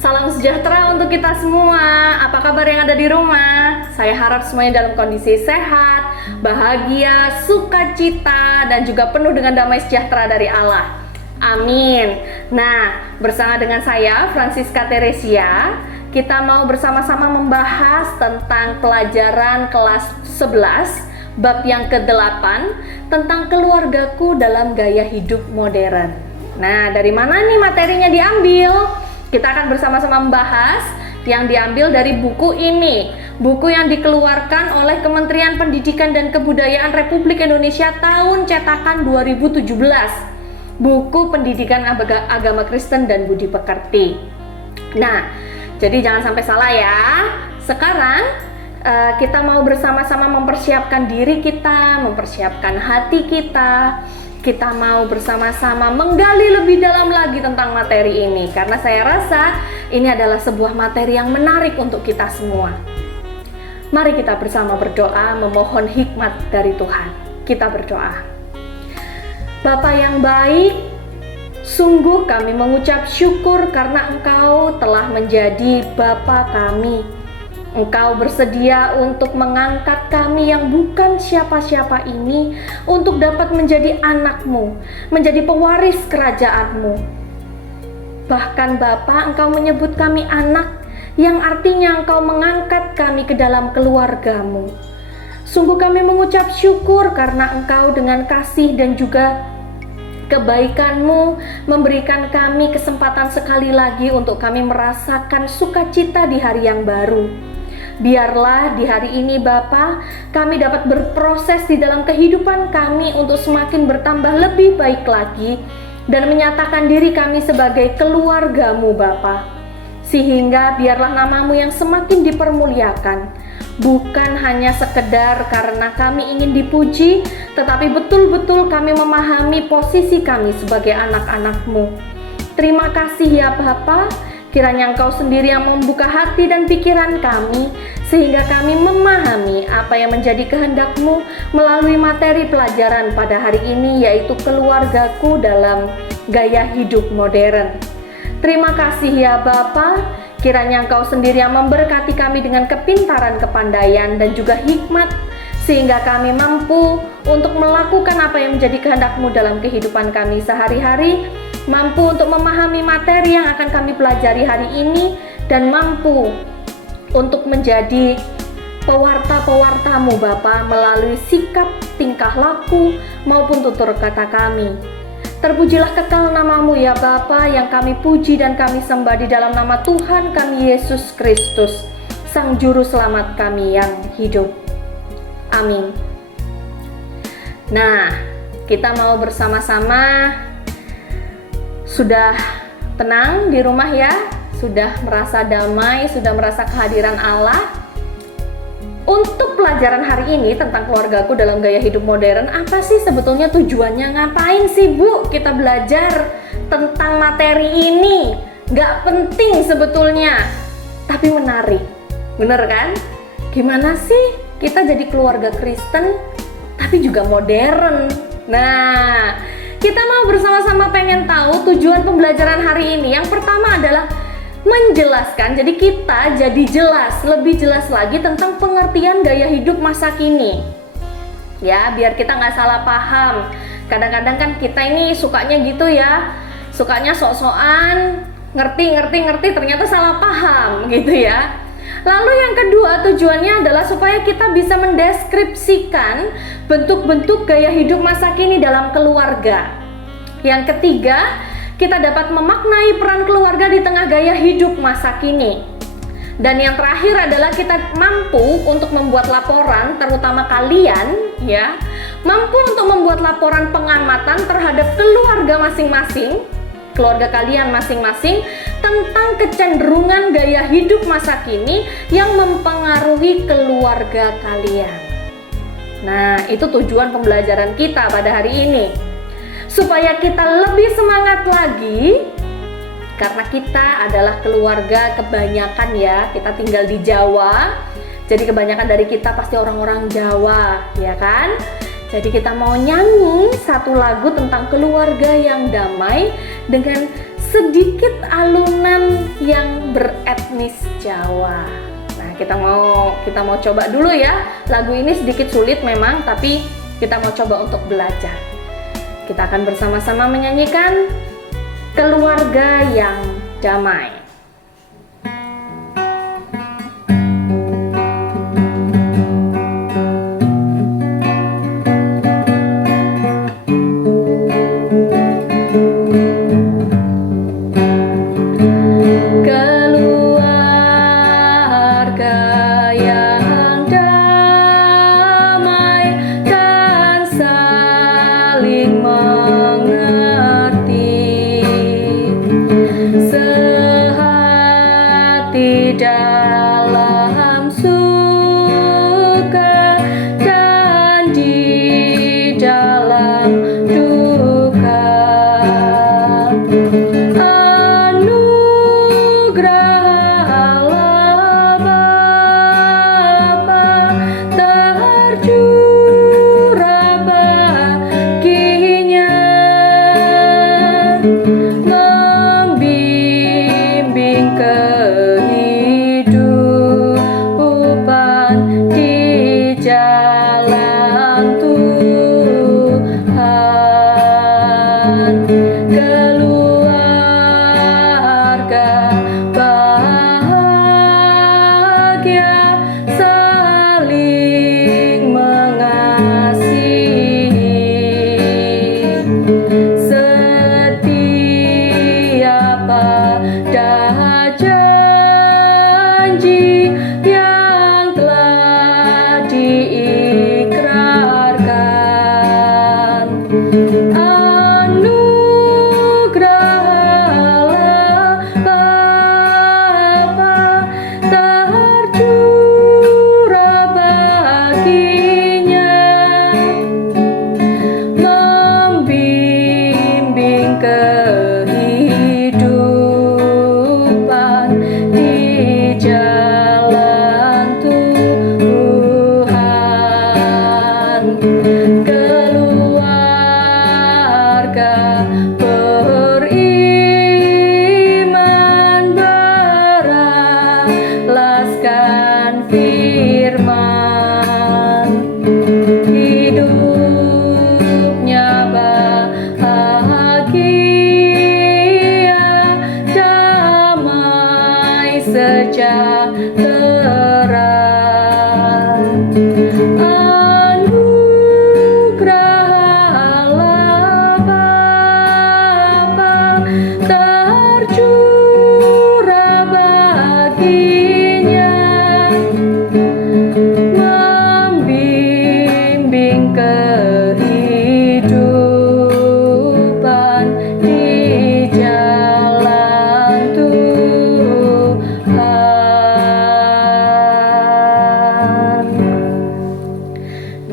Salam sejahtera untuk kita semua. Apa kabar yang ada di rumah? Saya harap semuanya dalam kondisi sehat, bahagia, sukacita, dan juga penuh dengan damai sejahtera dari Allah. Amin. Nah, bersama dengan saya, Francisca Teresia, kita mau bersama-sama membahas tentang pelajaran kelas 11, bab yang ke-8, tentang keluargaku dalam gaya hidup modern. Nah, dari mana nih materinya diambil? Kita akan bersama-sama membahas yang diambil dari buku ini, buku yang dikeluarkan oleh Kementerian Pendidikan dan Kebudayaan Republik Indonesia tahun cetakan 2017, buku Pendidikan Agama Kristen dan Budi Pekerti. Nah, jadi jangan sampai salah ya. Sekarang kita mau bersama-sama mempersiapkan diri kita, mempersiapkan hati kita. Kita mau bersama-sama menggali lebih dalam lagi tentang materi ini, karena saya rasa ini adalah sebuah materi yang menarik untuk kita semua. Mari kita bersama berdoa memohon hikmat dari Tuhan. Kita berdoa. Bapa yang baik, sungguh kami mengucap syukur karena Engkau telah menjadi Bapa kami. Engkau bersedia untuk mengangkat kami yang bukan siapa-siapa ini untuk dapat menjadi anak-Mu, menjadi pewaris kerajaan-Mu. Bahkan Bapa, Engkau menyebut kami anak, yang artinya Engkau mengangkat kami ke dalam keluarga-Mu. Sungguh kami mengucap syukur karena Engkau dengan kasih dan juga kebaikan-Mu memberikan kami kesempatan sekali lagi untuk kami merasakan sukacita di hari yang baru. Biarlah di hari ini Bapa, kami dapat berproses di dalam kehidupan kami untuk semakin bertambah lebih baik lagi dan menyatakan diri kami sebagai keluarga-Mu Bapa. Sehingga biarlah nama-Mu yang semakin dipermuliakan, bukan hanya sekedar karena kami ingin dipuji, tetapi betul-betul kami memahami posisi kami sebagai anak-anak-Mu. Terima kasih ya Bapa. Kiranya Engkau sendiri yang membuka hati dan pikiran kami, sehingga kami memahami apa yang menjadi kehendak-Mu melalui materi pelajaran pada hari ini, yaitu keluargaku dalam gaya hidup modern. Terima kasih ya Bapa. Kiranya Engkau sendiri yang memberkati kami dengan kepintaran, kepandaian, dan juga hikmat, sehingga kami mampu untuk melakukan apa yang menjadi kehendak-Mu dalam kehidupan kami sehari-hari, mampu untuk memahami materi yang akan kami pelajari hari ini, dan mampu untuk menjadi pewarta-pewarta-Mu Bapa melalui sikap, tingkah laku, maupun tutur kata kami. Terpujilah kekal nama-Mu ya Bapa, yang kami puji dan kami sembah di dalam nama Tuhan kami Yesus Kristus, Sang Juru Selamat kami yang hidup. Amin. Nah, kita mau bersama-sama. Sudah tenang di rumah ya? Sudah merasa damai, sudah merasa kehadiran Allah? Untuk pelajaran hari ini tentang keluargaku dalam gaya hidup modern, apa sih sebetulnya tujuannya? Ngapain sih Bu kita belajar tentang materi ini? Gak penting sebetulnya, tapi menarik. Bener kan? Gimana sih kita jadi keluarga Kristen tapi juga modern? Nah, kita mau bersama-sama pengen tahu tujuan pembelajaran hari ini. Yang pertama adalah menjelaskan, jadi kita jadi jelas, lebih jelas lagi tentang pengertian gaya hidup masa kini. Ya, biar kita nggak salah paham. Kadang-kadang kan kita ini sukanya gitu ya, sukanya sok-sokan, ngerti, ternyata salah paham gitu ya. Lalu yang kedua tujuannya adalah supaya kita bisa mendeskripsikan bentuk-bentuk gaya hidup masa kini dalam keluarga. Yang ketiga, kita dapat memaknai peran keluarga di tengah gaya hidup masa kini. Dan yang terakhir adalah kita mampu untuk membuat laporan, terutama kalian ya, mampu untuk membuat laporan pengamatan terhadap keluarga masing-masing, keluarga kalian masing-masing, tentang kecenderungan gaya hidup masa kini yang mempengaruhi keluarga kalian. Nah, itu tujuan pembelajaran kita pada hari ini. Supaya kita lebih semangat lagi, karena kita adalah keluarga kebanyakan ya, kita tinggal di Jawa. Jadi kebanyakan dari kita pasti orang-orang Jawa, ya kan? Jadi kita mau nyanyi satu lagu tentang keluarga yang damai dengan sedikit alunan yang beretnis Jawa. Nah, kita mau coba dulu ya. Lagu ini sedikit sulit memang, tapi kita mau coba untuk belajar. Kita akan bersama-sama menyanyikan Keluarga yang Damai. Dalam suka dan di dalam duka, anugerah Allah Bapa tercurah baginya, membimbing di jalan Tuhan. Keluarga bahagia saling mengasihi, setia pada janji yang telah diikrarkan. Anugerah Allah Bapa tercurah baginya, membimbing kehidupan di jalan Tuhan. Keluarga beriman beralaskan firman, hidupnya bahagia, damai, sejahtera. Anugerah Allah Bapa tercurah baginya, membimbing kehidupan di jalan Tuhan.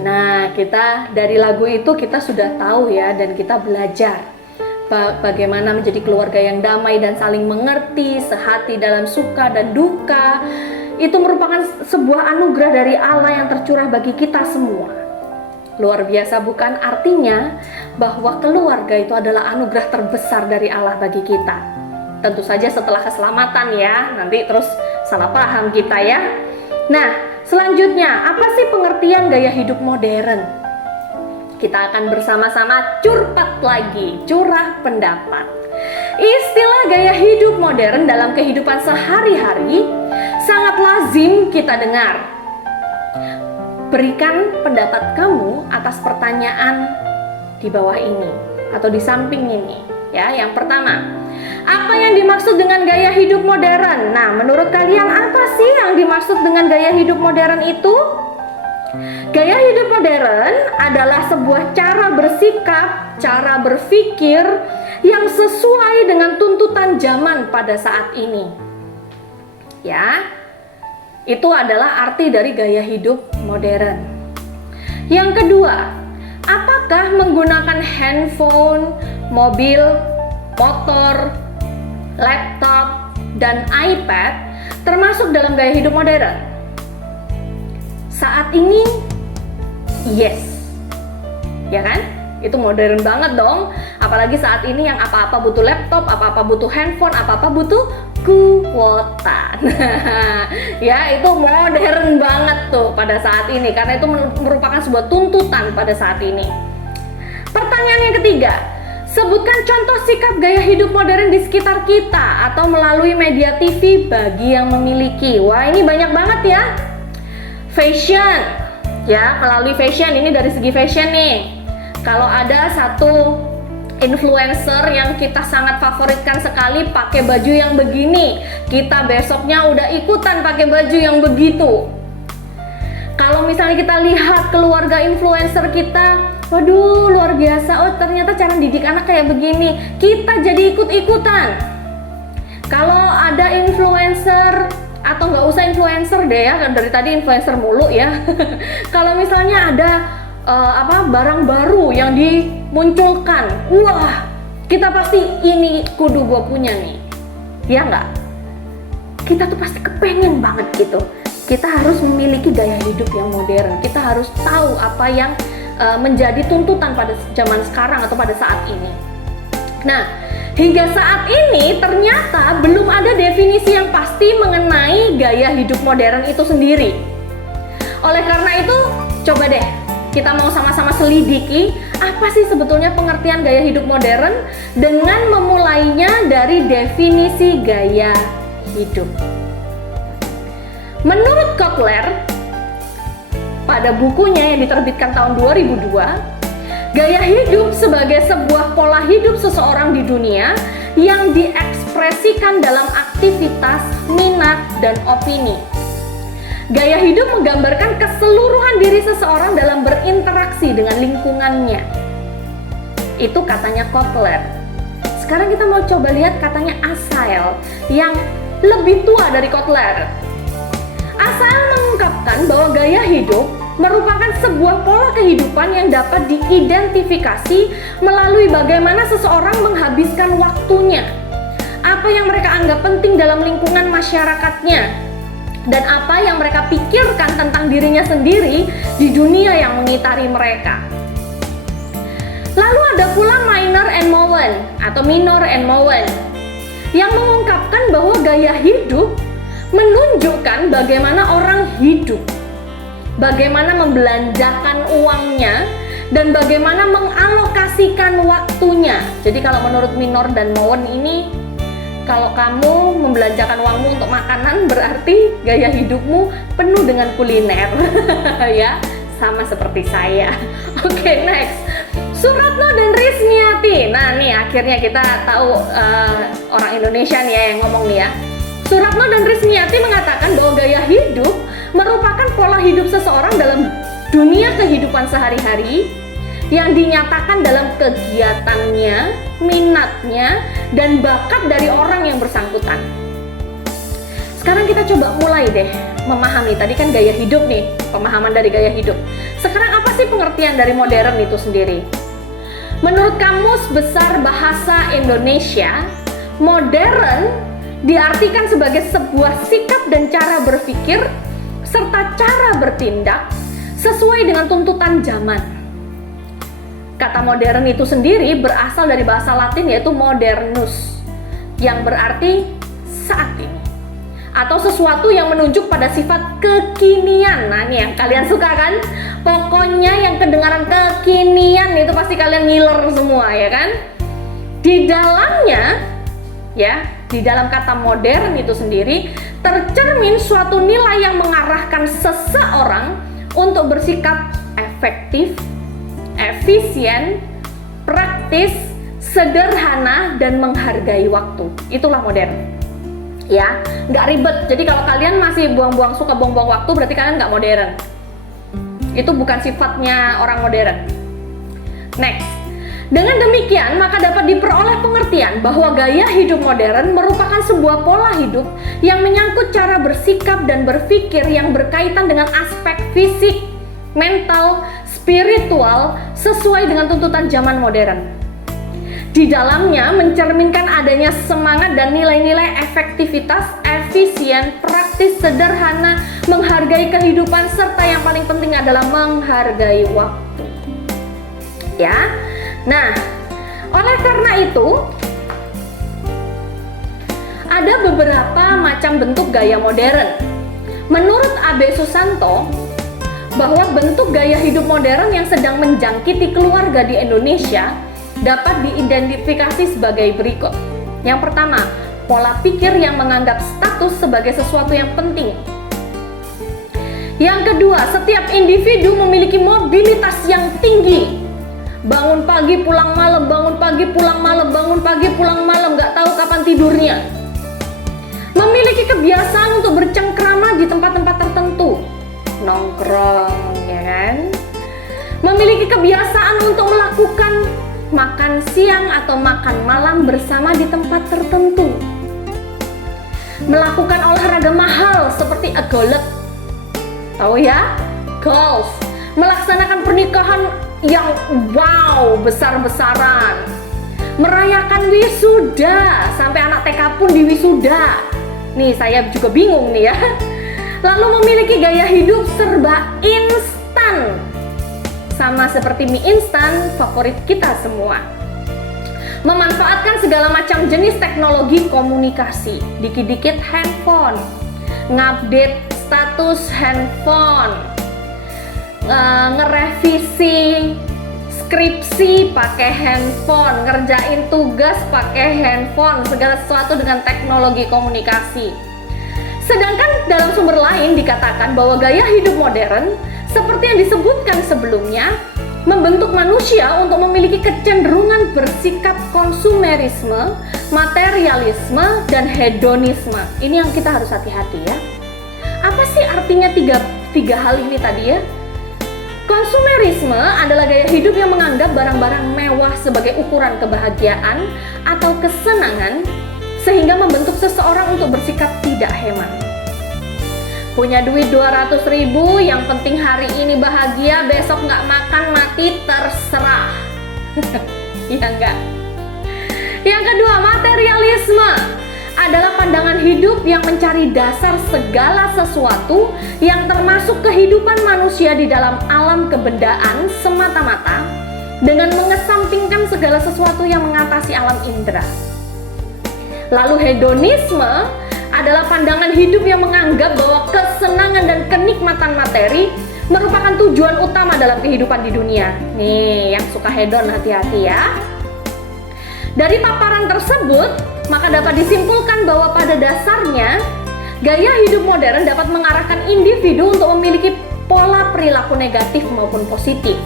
Nah, kita dari lagu itu kita sudah tahu ya, dan kita belajar bagaimana menjadi keluarga yang damai dan saling mengerti, sehati dalam suka dan duka. Itu merupakan sebuah anugerah dari Allah yang tercurah bagi kita semua. Luar biasa bukan? Artinya bahwa keluarga itu adalah anugerah terbesar dari Allah bagi kita. Tentu saja setelah keselamatan ya, nanti terus salah paham kita ya. Nah, selanjutnya apa sih pengertian gaya hidup modern? Kita akan bersama-sama curpat lagi, curah pendapat. Istilah gaya hidup modern dalam kehidupan sehari-hari sangat lazim kita dengar. Berikan pendapat kamu atas pertanyaan di bawah ini atau di samping ini. Ya, yang pertama, apa yang dimaksud dengan gaya hidup modern? Nah, menurut kalian apa sih yang dimaksud dengan gaya hidup modern itu? Gaya hidup modern adalah sebuah cara bersikap, cara berpikir yang sesuai dengan tuntutan zaman pada saat ini. Ya, itu adalah arti dari gaya hidup modern. Yang kedua, apakah menggunakan handphone, mobil, motor, laptop, dan iPad termasuk dalam gaya hidup modern? Saat ini, yes. Ya kan? Itu modern banget dong. Apalagi saat ini yang apa-apa butuh laptop, apa-apa butuh handphone, apa-apa butuh kuota. Ya, itu modern banget tuh pada saat ini karena itu merupakan sebuah tuntutan pada saat ini. Pertanyaan yang ketiga, sebutkan contoh sikap gaya hidup modern di sekitar kita atau melalui media TV bagi yang memiliki. Wah, ini banyak banget ya. Fashion, ya, melalui fashion, ini dari segi fashion nih. Kalau ada satu influencer yang kita sangat favoritkan sekali pakai baju yang begini, kita besoknya udah ikutan pakai baju yang begitu. Kalau misalnya kita lihat keluarga influencer kita, waduh luar biasa, oh ternyata cara didik anak kayak begini, kita jadi ikut-ikutan. Kalau ada influencer, atau nggak usah influencer deh ya, kan dari tadi influencer mulu ya. Kalau misalnya ada barang baru yang dimunculkan, wah kita pasti ini kudu gue punya nih, ya nggak? Kita tuh pasti kepengen banget gitu. Kita harus memiliki gaya hidup yang modern. Kita harus tahu apa yang menjadi tuntutan pada zaman sekarang atau pada saat ini. Nah, hingga saat ini ternyata belum ada definisi yang pasti mengenai gaya hidup modern itu sendiri. Oleh karena itu, coba deh kita mau sama-sama selidiki apa sih sebetulnya pengertian gaya hidup modern dengan memulainya dari definisi gaya hidup. Menurut Kotler, pada bukunya yang diterbitkan tahun 2002, gaya hidup sebagai sebuah pola hidup seseorang di dunia yang diekspresikan dalam aktivitas, minat, dan opini. Gaya hidup menggambarkan keseluruhan diri seseorang dalam berinteraksi dengan lingkungannya. Itu katanya Kotler. Sekarang kita mau coba lihat katanya Asael yang lebih tua dari Kotler. Asael mengungkapkan bahwa gaya hidup merupakan sebuah pola kehidupan yang dapat diidentifikasi melalui bagaimana seseorang menghabiskan waktunya, apa yang mereka anggap penting dalam lingkungan masyarakatnya, dan apa yang mereka pikirkan tentang dirinya sendiri di dunia yang mengitari mereka. Lalu ada pula Minor and Moen atau Minor and Moen yang mengungkapkan bahwa gaya hidup menunjukkan bagaimana orang hidup, bagaimana membelanjakan uangnya, dan bagaimana mengalokasikan waktunya. Jadi kalau menurut Minor dan Moen ini, kalau kamu membelanjakan uangmu untuk makanan berarti gaya hidupmu penuh dengan kuliner. Ya, sama seperti saya. Oke, next. Suratno dan Rismiati. Nah nih akhirnya kita tahu orang Indonesia nih ya yang ngomong nih ya. Suratno dan Rismiati mengatakan bahwa gaya hidup merupakan pola hidup seseorang dalam dunia kehidupan sehari-hari yang dinyatakan dalam kegiatannya, minatnya, dan bakat dari orang yang bersangkutan. Sekarang kita coba mulai deh memahami, tadi kan gaya hidup nih, pemahaman dari gaya hidup. Sekarang apa sih pengertian dari modern itu sendiri? Menurut Kamus Besar Bahasa Indonesia, modern diartikan sebagai sebuah sikap dan cara berpikir serta cara bertindak sesuai dengan tuntutan zaman. Kata modern itu sendiri berasal dari bahasa Latin yaitu modernus, yang berarti saat ini, atau sesuatu yang menunjuk pada sifat kekinian. Nah ini yang kalian suka kan? Pokoknya yang kedengaran kekinian itu pasti kalian ngiler semua ya kan? Di dalamnya ya, di dalam kata modern itu sendiri tercermin suatu nilai yang mengarahkan seseorang untuk bersikap efektif, efisien, praktis, sederhana, dan menghargai waktu. Itulah modern. Ya, nggak ribet. Jadi kalau kalian masih suka buang-buang waktu, berarti kalian nggak modern. Itu bukan sifatnya orang modern. Next. Dengan demikian, maka dapat diperoleh pengertian bahwa gaya hidup modern merupakan sebuah pola hidup yang menyangkut cara bersikap dan berpikir yang berkaitan dengan aspek fisik, mental, spiritual sesuai dengan tuntutan zaman modern. Di dalamnya mencerminkan adanya semangat dan nilai-nilai efektivitas, efisien, praktis, sederhana, menghargai kehidupan, serta yang paling penting adalah menghargai waktu. Ya. Nah, Oleh karena itu, ada beberapa macam bentuk gaya modern. Menurut Abe Susanto, bahwa bentuk gaya hidup modern yang sedang menjangkiti keluarga di Indonesia dapat diidentifikasi sebagai berikut. Yang pertama, pola pikir yang menganggap status sebagai sesuatu yang penting. Yang kedua, setiap individu memiliki mobilitas yang tinggi. Bangun pagi, pulang malam, bangun pagi, pulang malam, bangun pagi, pulang malam, nggak tahu kapan tidurnya. Memiliki kebiasaan untuk bercengkrama di tempat-tempat tertentu. Nongkrong, ya kan? Memiliki kebiasaan untuk melakukan makan siang atau makan malam bersama di tempat tertentu. Melakukan olahraga mahal seperti golf. Tahu ya? Golf. Melaksanakan pernikahan yang wow, besar-besaran. Merayakan wisuda, sampai anak TK pun diwisuda. Nih, saya juga bingung nih ya. Lalu memiliki gaya hidup serba instan, sama seperti mie instan favorit kita semua. Memanfaatkan segala macam jenis teknologi komunikasi, dikit-dikit handphone, ngupdate status handphone, ngerevisi skripsi pakai handphone, ngerjain tugas pakai handphone, segala sesuatu dengan teknologi komunikasi. Sedangkan dalam sumber lain dikatakan bahwa gaya hidup modern, seperti yang disebutkan sebelumnya, membentuk manusia untuk memiliki kecenderungan bersikap konsumerisme, materialisme, dan hedonisme. Ini yang kita harus hati-hati ya. Apa sih artinya tiga hal ini tadi ya? Konsumerisme adalah gaya hidup yang menganggap barang-barang mewah sebagai ukuran kebahagiaan atau kesenangan, sehingga membentuk seseorang untuk bersikap tidak hemat. Punya duit 200.000, yang penting hari ini bahagia, besok nggak makan mati terserah. Iya enggak? Yang kedua, materialisme adalah pandangan hidup yang mencari dasar segala sesuatu yang termasuk kehidupan manusia di dalam alam kebendaan semata-mata dengan mengesampingkan segala sesuatu yang mengatasi alam indera. Lalu hedonisme adalah pandangan hidup yang menganggap bahwa kesenangan dan kenikmatan materi merupakan tujuan utama dalam kehidupan di dunia. Nih, yang suka hedon hati-hati ya. Dari paparan tersebut, maka dapat disimpulkan bahwa pada dasarnya gaya hidup modern dapat mengarahkan individu untuk memiliki pola perilaku negatif maupun positif.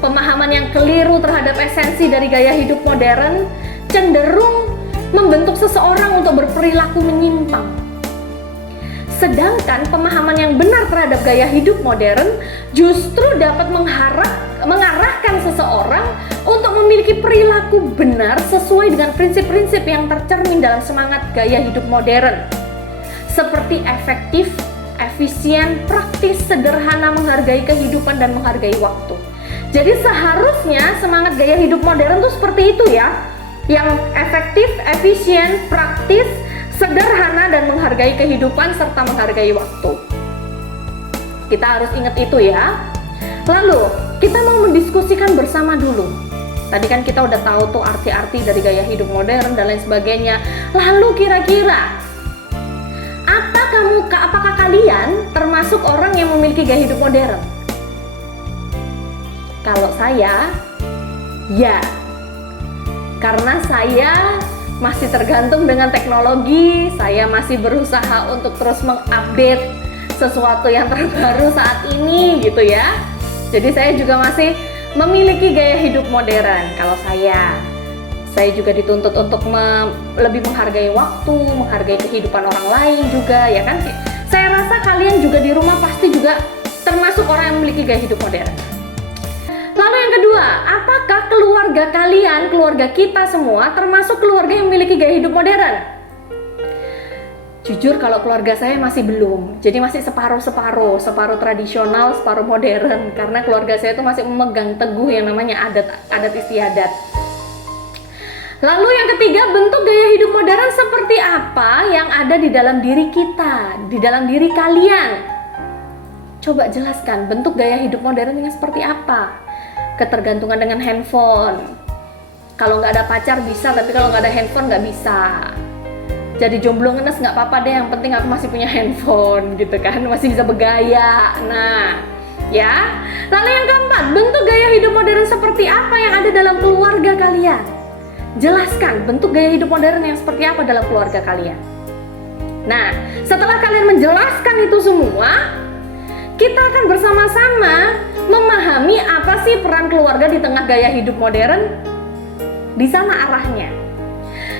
Pemahaman yang keliru terhadap esensi dari gaya hidup modern cenderung membentuk seseorang untuk berperilaku menyimpang. Sedangkan pemahaman yang benar terhadap gaya hidup modern justru dapat mengarahkan seseorang untuk memiliki perilaku benar sesuai dengan prinsip-prinsip yang tercermin dalam semangat gaya hidup modern. Seperti efektif, efisien, praktis, sederhana, menghargai kehidupan, dan menghargai waktu. Jadi seharusnya semangat gaya hidup modern itu seperti itu ya. Yang efektif, efisien, praktis, sederhana, dan menghargai kehidupan serta menghargai waktu. Kita harus ingat itu ya. Lalu, kita mau mendiskusikan bersama dulu. Tadi kan kita udah tahu tuh arti-arti dari gaya hidup modern dan lain sebagainya. Lalu kira-kira, apakah kalian termasuk orang yang memiliki gaya hidup modern? Kalau saya, ya. Karena saya masih tergantung dengan teknologi, saya masih berusaha untuk terus mengupdate sesuatu yang terbaru saat ini gitu ya. Jadi saya juga masih memiliki gaya hidup modern. Kalau saya juga dituntut untuk lebih menghargai waktu, menghargai kehidupan orang lain juga ya kan. Saya rasa kalian juga di rumah pasti juga termasuk orang yang memiliki gaya hidup modern. Lalu yang kedua, apakah keluarga kalian, keluarga kita semua termasuk keluarga yang memiliki gaya hidup modern? Jujur kalau keluarga saya masih belum, jadi masih separuh tradisional, separuh modern, karena keluarga saya itu masih memegang teguh yang namanya adat istiadat. Lalu yang ketiga, bentuk gaya hidup modern seperti apa yang ada di dalam diri kita, di dalam diri kalian? Coba jelaskan bentuk gaya hidup modern yang seperti apa? Ketergantungan dengan handphone, Kalau nggak ada pacar bisa, tapi kalau nggak ada handphone nggak bisa. Jadi jomblo ngenes nggak apa-apa deh, yang penting aku masih punya handphone gitu kan, masih bisa bergaya. Nah, ya. Lalu yang keempat, bentuk gaya hidup modern seperti apa yang ada dalam keluarga kalian? Jelaskan bentuk gaya hidup modern yang seperti apa dalam keluarga kalian. Nah, setelah kalian menjelaskan itu semua, kita akan bersama-sama memahami apa sih peran keluarga di tengah gaya hidup modern. Di sana arahnya.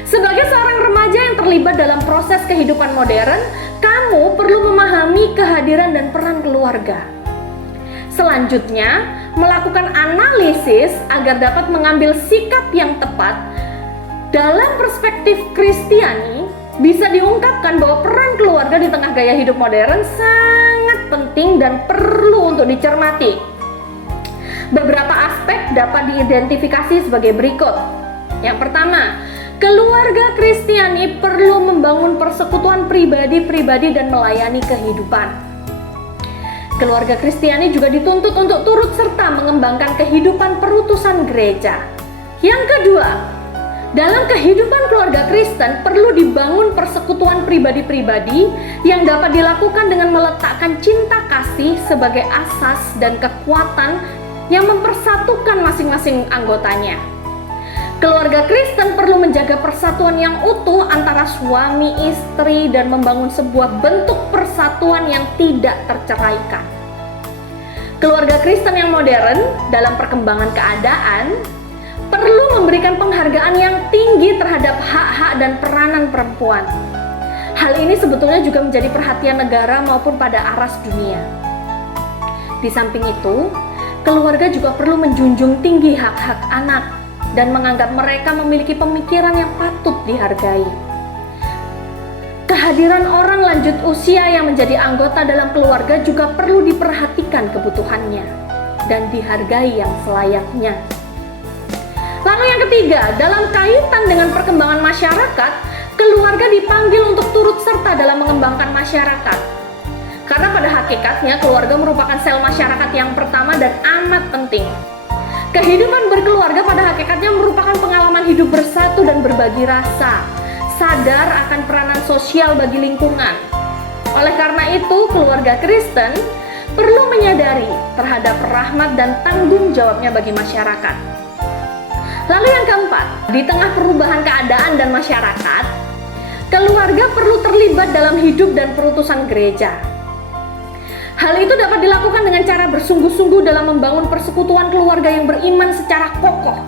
Sebagai seorang remaja yang terlibat dalam proses kehidupan modern, kamu perlu memahami kehadiran dan peran keluarga. Selanjutnya, melakukan analisis agar dapat mengambil sikap yang tepat. Dalam perspektif Kristiani, bisa diungkapkan bahwa peran keluarga di tengah gaya hidup modern sangat penting dan perlu untuk dicermati. Beberapa aspek dapat diidentifikasi sebagai berikut. Yang pertama, keluarga Kristiani perlu membangun persekutuan pribadi-pribadi dan melayani kehidupan. Keluarga Kristiani juga dituntut untuk turut serta mengembangkan kehidupan perutusan gereja. Yang kedua, dalam kehidupan keluarga Kristen perlu dibangun persekutuan pribadi-pribadi yang dapat dilakukan dengan meletakkan cinta kasih sebagai asas dan kekuatan yang mempersatukan masing-masing anggotanya. Keluarga Kristen perlu menjaga persatuan yang utuh antara suami, istri, dan membangun sebuah bentuk persatuan yang tidak terceraikan. Keluarga Kristen yang modern dalam perkembangan keadaan perlu memberikan penghargaan yang tinggi terhadap hak-hak dan peranan perempuan. Hal ini sebetulnya juga menjadi perhatian negara maupun pada aras dunia. Di samping itu, keluarga juga perlu menjunjung tinggi hak-hak anak dan menganggap mereka memiliki pemikiran yang patut dihargai. Kehadiran orang lanjut usia yang menjadi anggota dalam keluarga juga perlu diperhatikan kebutuhannya dan dihargai yang selayaknya. Lalu yang ketiga, dalam kaitan dengan perkembangan masyarakat, keluarga dipanggil untuk turut serta dalam mengembangkan masyarakat. Karena pada hakikatnya keluarga merupakan sel masyarakat yang pertama dan amat penting. Kehidupan berkeluarga pada hakikatnya merupakan pengalaman hidup bersatu dan berbagi rasa, sadar akan peranan sosial bagi lingkungan. Oleh karena itu, keluarga Kristen perlu menyadari terhadap rahmat dan tanggung jawabnya bagi masyarakat. Lalu yang keempat, di tengah perubahan keadaan dan masyarakat, keluarga perlu terlibat dalam hidup dan perutusan gereja. Hal itu dapat dilakukan dengan cara bersungguh-sungguh dalam membangun persekutuan keluarga yang beriman secara kokoh.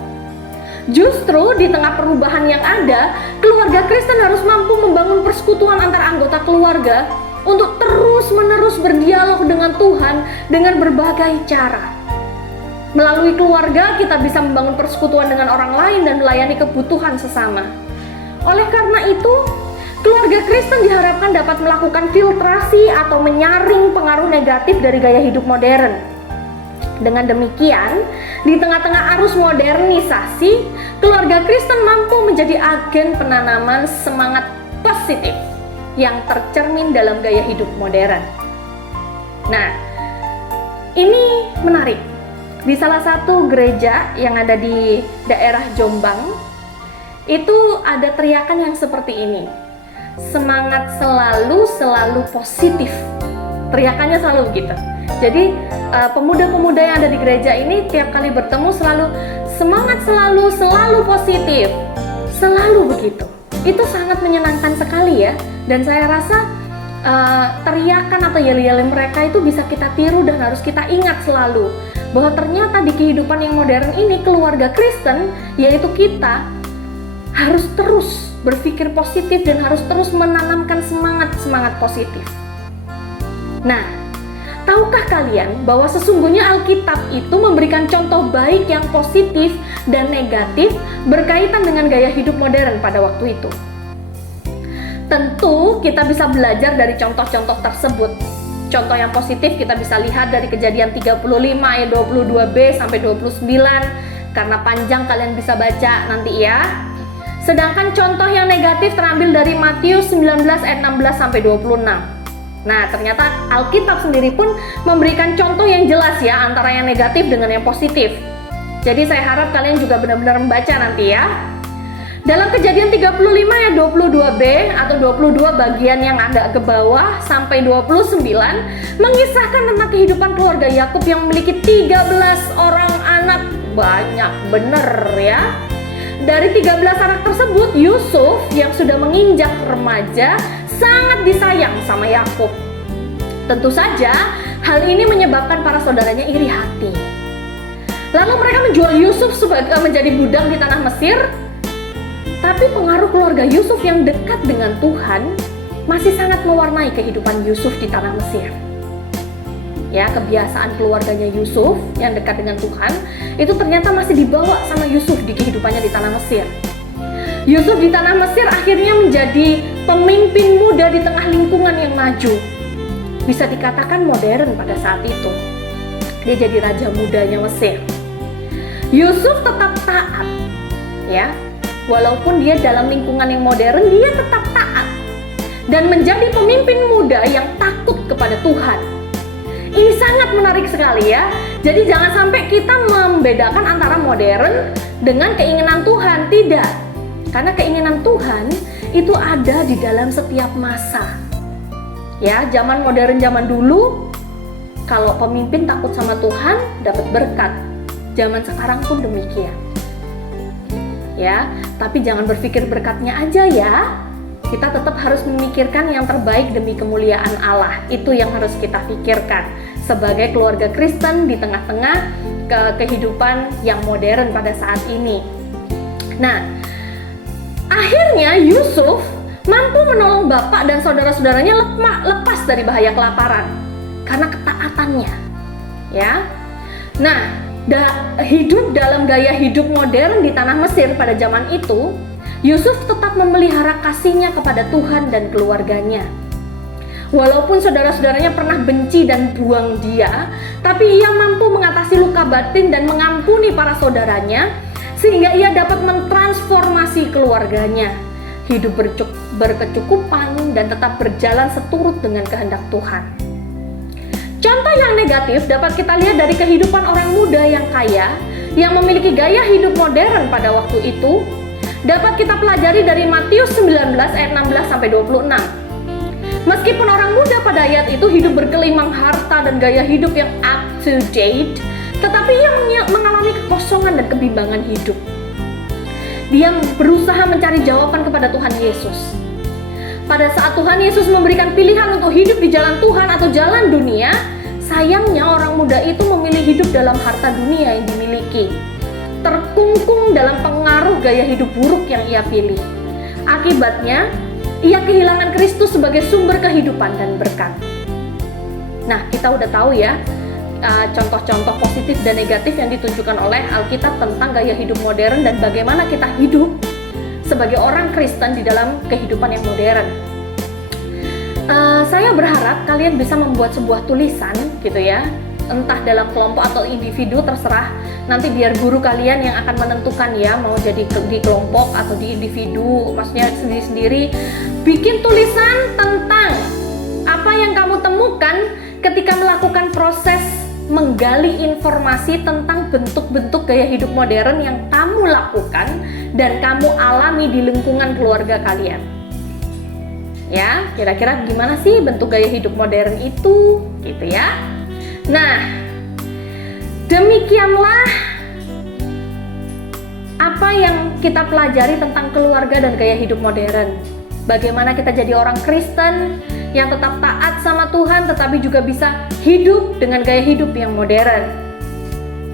Justru di tengah perubahan yang ada, keluarga Kristen harus mampu membangun persekutuan antar anggota keluarga untuk terus-menerus berdialog dengan Tuhan dengan berbagai cara. Melalui keluarga, kita bisa membangun persekutuan dengan orang lain dan melayani kebutuhan sesama. Oleh karena itu, keluarga Kristen diharapkan dapat melakukan filtrasi atau menyaring pengaruh negatif dari gaya hidup modern. Dengan demikian, di tengah-tengah arus modernisasi, keluarga Kristen mampu menjadi agen penanaman semangat positif yang tercermin dalam gaya hidup modern. Nah, ini menarik. Di salah satu gereja yang ada di daerah Jombang, itu ada teriakan yang seperti ini. Semangat selalu positif. Teriakannya selalu begitu. Jadi pemuda-pemuda yang ada di gereja ini tiap kali bertemu selalu semangat selalu positif. Selalu begitu. Itu sangat menyenangkan sekali ya. Dan saya rasa teriakan atau yel-yel mereka itu bisa kita tiru dan harus kita ingat selalu bahwa ternyata di kehidupan yang modern ini keluarga Kristen, yaitu kita, harus terus berpikir positif dan harus terus menanamkan semangat positif. Nah, tahukah kalian bahwa sesungguhnya Alkitab itu memberikan contoh baik yang positif dan negatif berkaitan dengan gaya hidup modern pada waktu itu? Tentu kita bisa belajar dari contoh-contoh tersebut. Contoh yang positif kita bisa lihat dari Kejadian 35 ayat 22b sampai 29, karena panjang kalian bisa baca nanti ya. Sedangkan contoh yang negatif terambil dari Matius 19 ayat 16 sampai 26. Nah, ternyata Alkitab sendiri pun memberikan contoh yang jelas ya antara yang negatif dengan yang positif. Jadi saya harap kalian juga benar-benar membaca nanti ya. Dalam Kejadian 35 ayat 22b atau 22 bagian yang ada ke bawah sampai 29 mengisahkan tentang kehidupan keluarga Yakub yang memiliki 13 orang anak. Banyak bener ya. Dari 13 anak tersebut, Yusuf yang sudah menginjak remaja sangat disayang sama Yakub. Tentu saja hal ini menyebabkan para saudaranya iri hati. Lalu mereka menjual Yusuf menjadi budak di tanah Mesir. Tapi pengaruh keluarga Yusuf yang dekat dengan Tuhan masih sangat mewarnai kehidupan Yusuf di tanah Mesir. Ya, kebiasaan keluarganya Yusuf yang dekat dengan Tuhan itu ternyata masih dibawa sama Yusuf di kehidupannya di tanah Mesir. Yusuf di tanah Mesir akhirnya menjadi pemimpin muda di tengah lingkungan yang maju. Bisa dikatakan modern pada saat itu. Dia jadi raja mudanya Mesir. Yusuf tetap taat, ya. Walaupun dia dalam lingkungan yang modern, dia tetap taat dan menjadi pemimpin muda yang takut kepada Tuhan. Ini sangat menarik sekali ya. Jadi jangan sampai kita membedakan antara modern dengan keinginan Tuhan. Tidak. Karena keinginan Tuhan itu ada di dalam setiap masa. Ya, zaman modern zaman dulu, kalau pemimpin takut sama Tuhan, dapat berkat. Zaman sekarang pun demikian. Ya, tapi jangan berpikir berkatnya aja ya. Kita tetap harus memikirkan yang terbaik demi kemuliaan Allah. Itu yang harus kita pikirkan sebagai keluarga Kristen di tengah-tengah kehidupan yang modern pada saat ini. Nah, akhirnya Yusuf mampu menolong bapak dan saudara-saudaranya lepas dari bahaya kelaparan karena ketaatannya. Ya. Nah, hidup dalam gaya hidup modern di tanah Mesir pada zaman itu, Yusuf tetap memelihara kasihnya kepada Tuhan dan keluarganya. Walaupun saudara-saudaranya pernah benci dan buang dia, tapi ia mampu mengatasi luka batin dan mengampuni para saudaranya, sehingga ia dapat mentransformasi keluarganya, hidup berkecukupan dan tetap berjalan seturut dengan kehendak Tuhan. Contoh yang negatif dapat kita lihat dari kehidupan orang muda yang kaya yang memiliki gaya hidup modern pada waktu itu. Dapat kita pelajari dari Matius 19 ayat 16 sampai 26. Meskipun orang muda pada ayat itu hidup bergelimang harta dan gaya hidup yang up to date, tetapi ia mengalami kekosongan dan kebimbangan hidup. Dia berusaha mencari jawaban kepada Tuhan Yesus. Pada saat Tuhan Yesus memberikan pilihan untuk hidup di jalan Tuhan atau jalan dunia, sayangnya orang muda itu memilih hidup dalam harta dunia yang dimiliki, terkungkung dalam pengaruh gaya hidup buruk yang ia pilih. Akibatnya, ia kehilangan Kristus sebagai sumber kehidupan dan berkat. Nah, kita udah tahu ya, contoh-contoh positif dan negatif yang ditunjukkan oleh Alkitab tentang gaya hidup modern dan bagaimana kita hidup sebagai orang Kristen di dalam kehidupan yang modern. Saya berharap kalian bisa membuat sebuah tulisan gitu ya, entah dalam kelompok atau individu, terserah nanti biar guru kalian yang akan menentukan ya, mau jadi di kelompok atau di individu, maksudnya sendiri-sendiri. Bikin tulisan tentang apa yang kamu temukan ketika melakukan proses menggali informasi tentang bentuk-bentuk gaya hidup modern yang kamu lakukan dan kamu alami di lingkungan keluarga kalian. Ya, kira-kira gimana sih bentuk gaya hidup modern itu, gitu ya. Nah, demikianlah apa yang kita pelajari tentang keluarga dan gaya hidup modern. Bagaimana kita jadi orang Kristen yang tetap taat sama Tuhan tetapi juga bisa hidup dengan gaya hidup yang modern.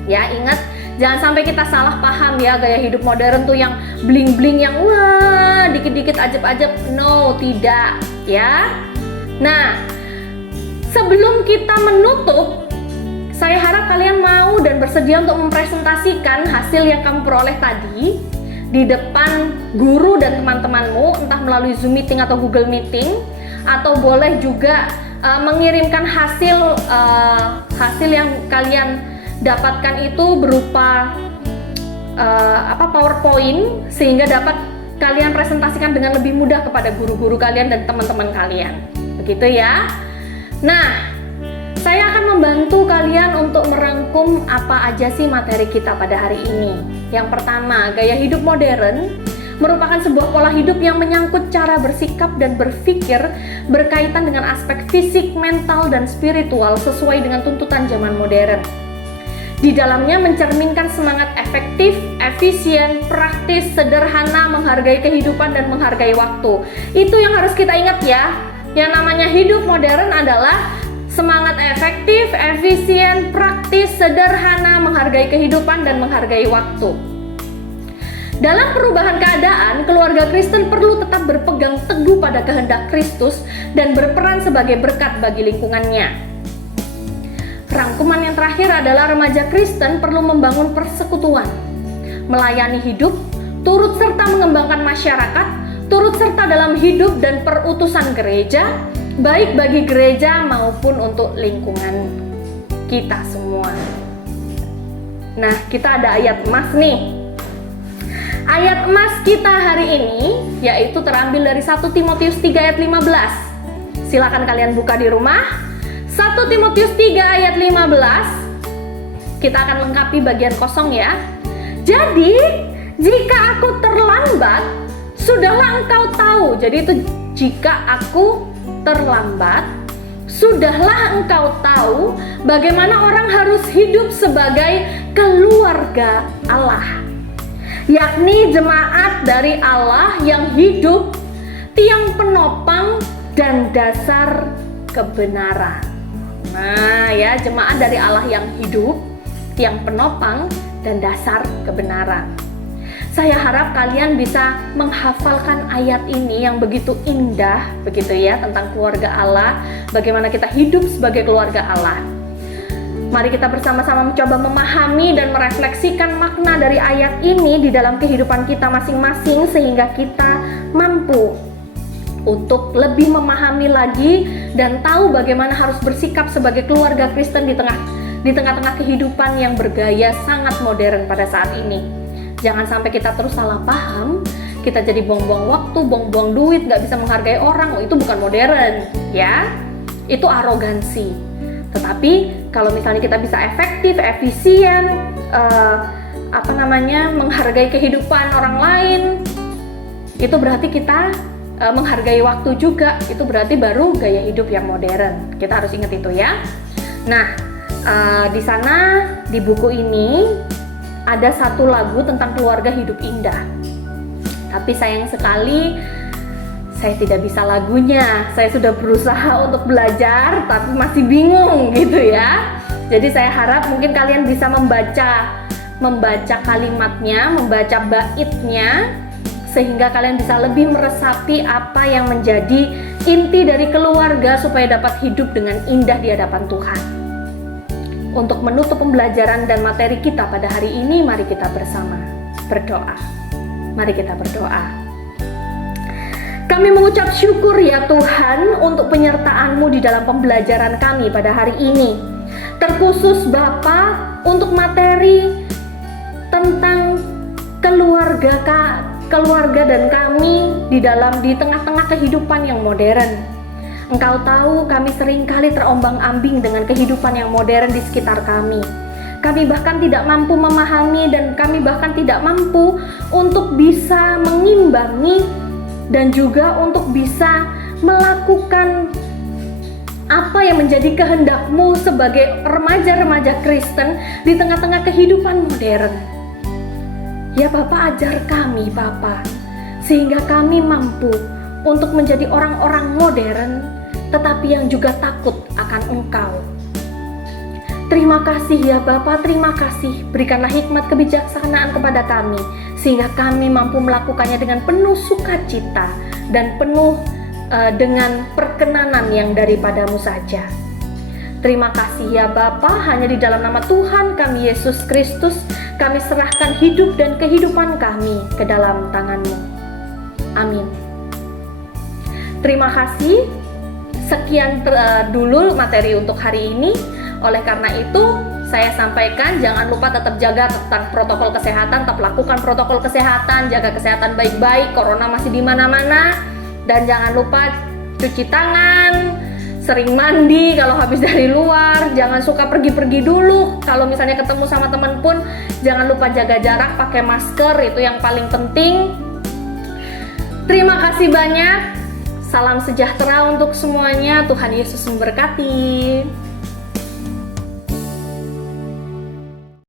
Ya, ingat, jangan sampai kita salah paham ya, gaya hidup modern tuh yang bling-bling, yang wah, dikit-dikit ajab-ajab. No, tidak ya. Nah, sebelum kita menutup, saya harap kalian mau dan bersedia untuk mempresentasikan hasil yang kamu peroleh tadi di depan guru dan teman-temanmu, entah melalui Zoom meeting atau Google meeting, atau boleh juga mengirimkan hasil yang kalian dapatkan itu berupa PowerPoint, sehingga dapat kalian presentasikan dengan lebih mudah kepada guru-guru kalian dan teman-teman kalian. Begitu ya. Nah, Saya akan membantu kalian untuk merangkum apa aja sih materi kita pada hari ini. Yang pertama, gaya hidup modern merupakan sebuah pola hidup yang menyangkut cara bersikap dan berpikir berkaitan dengan aspek fisik, mental, dan spiritual sesuai dengan tuntutan zaman modern. Di dalamnya mencerminkan semangat efektif, efisien, praktis, sederhana, menghargai kehidupan, dan menghargai waktu. Itu yang harus kita ingat ya. Yang namanya hidup modern adalah semangat efektif, efisien, praktis, sederhana, menghargai kehidupan, dan menghargai waktu. Dalam perubahan keadaan, keluarga Kristen perlu tetap berpegang teguh pada kehendak Kristus dan berperan sebagai berkat bagi lingkungannya. Rangkuman yang terakhir adalah remaja Kristen perlu membangun persekutuan, melayani hidup, turut serta mengembangkan masyarakat, turut serta dalam hidup dan perutusan gereja, baik bagi gereja maupun untuk lingkungan kita semua. Nah, kita ada ayat emas nih. Ayat emas kita hari ini yaitu terambil dari 1 Timotius 3 ayat 15. Silakan kalian buka di rumah. 1 Timotius 3 ayat 15. Kita akan lengkapi bagian kosong ya. Jadi, jika aku terlambat, sudahlah engkau tahu. Jadi itu jika aku terlambat, sudahlah engkau tahu bagaimana orang harus hidup sebagai keluarga Allah, yakni jemaat dari Allah yang hidup, tiang penopang dan dasar kebenaran. Nah ya, jemaat dari Allah yang hidup, tiang penopang dan dasar kebenaran. Saya harap kalian bisa menghafalkan ayat ini yang begitu indah, begitu ya, tentang keluarga Allah, bagaimana kita hidup sebagai keluarga Allah. Mari kita bersama-sama mencoba memahami dan merefleksikan makna dari ayat ini di dalam kehidupan kita masing-masing sehingga kita mampu untuk lebih memahami lagi dan tahu bagaimana harus bersikap sebagai keluarga Kristen di tengah-tengah kehidupan yang bergaya sangat modern pada saat ini. Jangan sampai kita terus salah paham, kita jadi buang-buang waktu, buang-buang duit, gak bisa menghargai orang. Oh, itu bukan modern ya, itu arogansi. Tetapi kalau misalnya kita bisa efektif, efisien, menghargai kehidupan orang lain, itu berarti kita menghargai waktu juga. Itu berarti baru gaya hidup yang modern. Kita harus ingat itu ya. Nah, di sana di buku ini ada satu lagu tentang keluarga hidup indah. Tapi sayang sekali saya tidak bisa lagunya. Saya sudah berusaha untuk belajar tapi masih bingung gitu ya. Jadi saya harap mungkin kalian bisa membaca kalimatnya, membaca baitnya, sehingga kalian bisa lebih meresapi apa yang menjadi inti dari keluarga supaya dapat hidup dengan indah di hadapan Tuhan. Untuk menutup pembelajaran dan materi kita pada hari ini, mari kita bersama berdoa. Mari kita berdoa. Kami mengucap syukur ya Tuhan untuk penyertaan-Mu di dalam pembelajaran kami pada hari ini. Terkhusus Bapa untuk materi tentang keluarga dan kami di tengah-tengah kehidupan yang modern. Engkau tahu kami seringkali terombang-ambing dengan kehidupan yang modern di sekitar kami. Kami bahkan tidak mampu memahami dan kami bahkan tidak mampu untuk bisa mengimbangi dan juga untuk bisa melakukan apa yang menjadi kehendak-Mu sebagai remaja-remaja Kristen di tengah-tengah kehidupan modern. Ya Bapa, ajar kami Bapa, sehingga kami mampu untuk menjadi orang-orang modern tetapi yang juga takut akan Engkau. Terima kasih ya Bapa, terima kasih. Berikanlah hikmat kebijaksanaan kepada kami sehingga kami mampu melakukannya dengan penuh sukacita dan penuh dengan perkenanan yang daripada-Mu saja. Terima kasih ya Bapa, hanya di dalam nama Tuhan kami Yesus Kristus kami serahkan hidup dan kehidupan kami ke dalam tangan-Mu. Amin. Terima kasih. Sekian dulu materi untuk hari ini. Oleh karena itu, saya sampaikan jangan lupa tetap jaga tentang protokol kesehatan, tetap lakukan protokol kesehatan, jaga kesehatan baik-baik, corona masih di mana-mana, dan jangan lupa cuci tangan, sering mandi kalau habis dari luar, jangan suka pergi-pergi dulu. Kalau misalnya ketemu sama teman pun jangan lupa jaga jarak, pakai masker, itu yang paling penting. Terima kasih banyak. Salam sejahtera untuk semuanya. Tuhan Yesus memberkati.